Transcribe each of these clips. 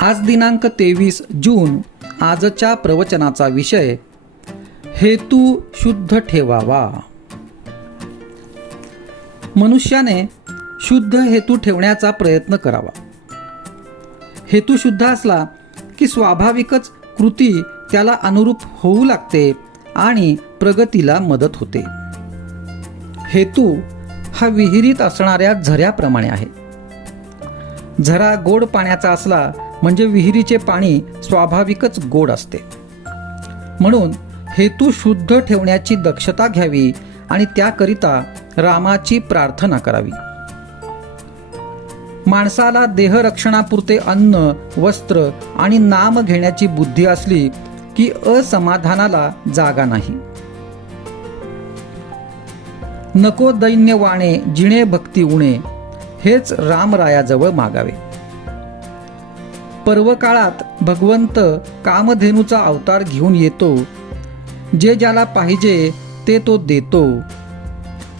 आज दिनांक 23 जून. आजच्या प्रवचनाचा विषय हेतू शुद्ध ठेवावा. मनुष्याने शुद्ध हेतू ठेवण्याचा प्रयत्न करावा. हेतू शुद्ध असला की स्वाभाविकच कृती त्याला अनुरूप होऊ लागते आणि प्रगतीला मदत होते. हेतू हा विहिरीत असणाऱ्या झऱ्याप्रमाणे आहे. झरा गोड पाण्याचा असला म्हणजे विहिरीचे पाणी स्वाभाविकच गोड असते. म्हणून हेतू शुद्ध ठेवण्याची दक्षता घ्यावी आणि त्याकरिता रामाची प्रार्थना करावी. माणसाला देहरक्षणापुरते अन्न, वस्त्र आणि नाम घेण्याची बुद्धी असली की असमाधानाला जागा नाही. नको दैन्य वाणे जिणे भक्ती उणे, हेच रामरायाजवळ मागावे. पर्वकाळात भगवंत कामधेनूचा अवतार घेऊन येतो. जे ज्याला पाहिजे ते तो देतो.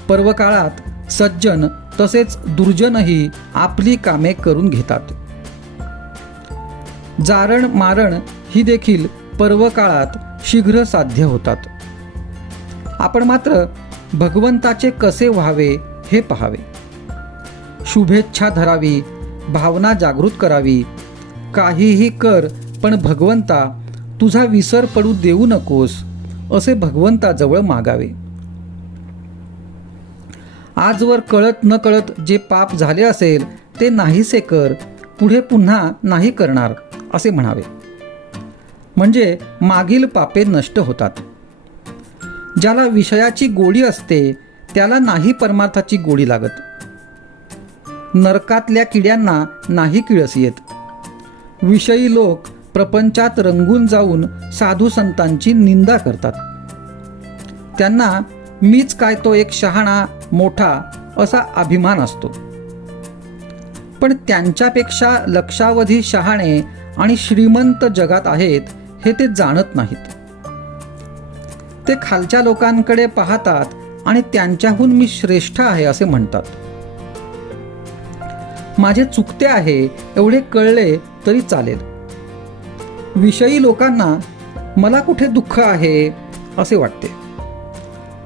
पर्वकाळात सज्जन तसेच दुर्जनही आपली कामे करून घेतात. जारण मारण ही देखील पर्वकाळात शीघ्र साध्य होतात. आपण मात्र भगवंताचे कसे व्हावे हे पहावे. शुभेच्छा धरावी, भावना जागृत करावी. काहीही कर, पण भगवंता तुझा विसर पडू देऊ नकोस, असे भगवंताजवळ मागावे. आजवर कळत न कळत जे पाप झाले असेल ते नाहीसे कर, पुढे पुन्हा नाही करणार, असे म्हणावे. म्हणजे मागील पापे नष्ट होतात. ज्याला विषयाची गोडी असते त्याला नाही परमार्थाची गोडी लागत. नरकातल्या किड्यांना नाही किळस येत. विषयी लोक प्रपंचात रंगून जाऊन साधू संतांची निंदा करतात. त्यांना मीच काय तो एक शहाणा मोठा असा अभिमान असतो. पण त्यांच्यापेक्षा लक्षावधी शहाणे आणि श्रीमंत जगात आहेत हे ते जाणत नाहीत. ते खालच्या लोकांकडे पाहतात आणि त्यांच्याहून मी श्रेष्ठ आहे असे म्हणतात. माझे चुकते आहे एवढे कळले तरी चालेल. विषयी लोकांना मला कुठे दुःख आहे असे वाटते.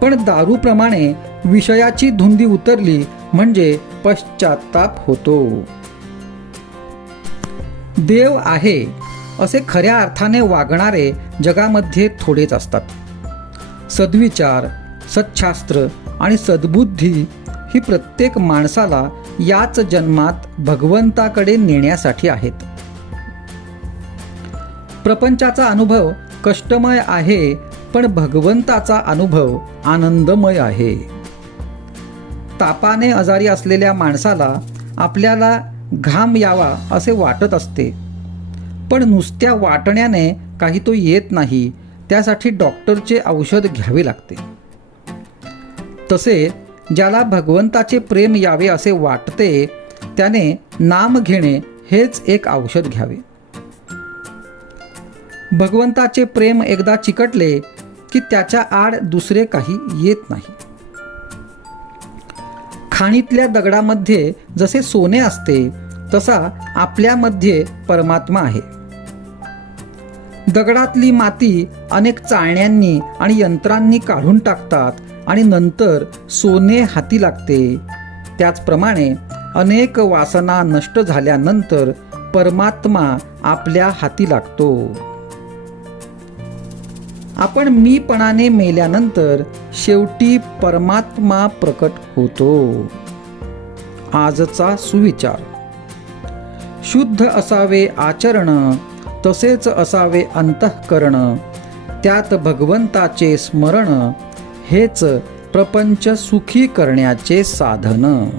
पण दारूप्रमाणे विषयाची धुंदी उतरली म्हणजे पश्चाताप होतो. देव आहे असे खऱ्या अर्थाने वागणारे जगामध्ये थोडेच असतात. सद्विचार, सच्छास्त्र आणि सद्बुद्धी ही प्रत्येक माणसाला याच जन्मात भगवंताकडे नेण्यासाठी आहेत. प्रपंचाचा अनुभव कष्टमय आहे, पण भगवंताचा अनुभव आनंदमय आहे. तापाने आजारी असलेल्या माणसाला आपल्याला घाम यावा असे वाटत असते, पण नुसत्या वाटण्याने काही तो येत नाही. त्यासाठी डॉक्टरचे औषध घ्यावे लागते. तसे ज्याला भगवंताचे प्रेम यावे असे वाटते त्याने नाम घेणे हेच एक औषध घ्यावे. भगवंताचे प्रेम एकदा चिकटले की त्याच्या आड दुसरे काही येत नाही. खाणीतल्या दगडामध्ये जसे सोने असते तसा आपल्यामध्ये परमात्मा आहे. दगडातली माती अनेक चाळण्यांनी आणि यंत्रांनी काढून टाकतात आणि नंतर सोने हाती लागते. त्याचप्रमाणे अनेक वासना नष्ट झाल्यानंतर परमात्मा आपल्या हाती लागतो. आपण मीपणाने मेल्यानंतर शेवटी परमात्मा प्रकट होतो. आजचा सुविचार. शुद्ध असावे आचरण, तसेच असावे अंतःकरण. त्यात भगवंताचे स्मरण, हेच प्रपंच सुखी करण्याचे साधन.